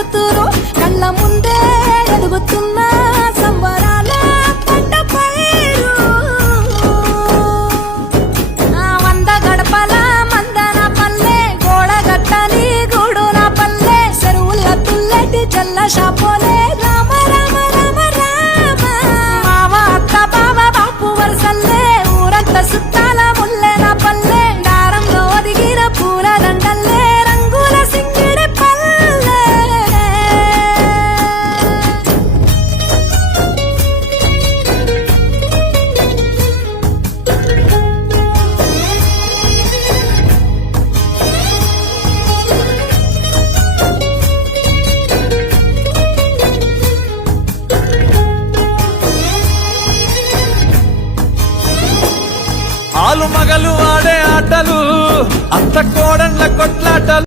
కూతురు కళ్ళ ముందే ఎదుగుతున్న సంబరాల పంట పైరు. 100 గడపల మందన పల్లె గోడ గట్టని గూడు నా పల్లె చెరువుల తుల్లటి జల్ల షాపోలే రామ రామ రామ రామ. మావ అత్త బావ బాపు వరసల్లే ఊరంతా సుట్టాల ముల్లె నా పల్లె దారంలో ఒదిగిన పూల దండల్లే రంగుల సింగిడి పల్లె. ఆలు మగలు ఆడే ఆటలు, అత్త కోడళ్ళ కొట్లాటలు.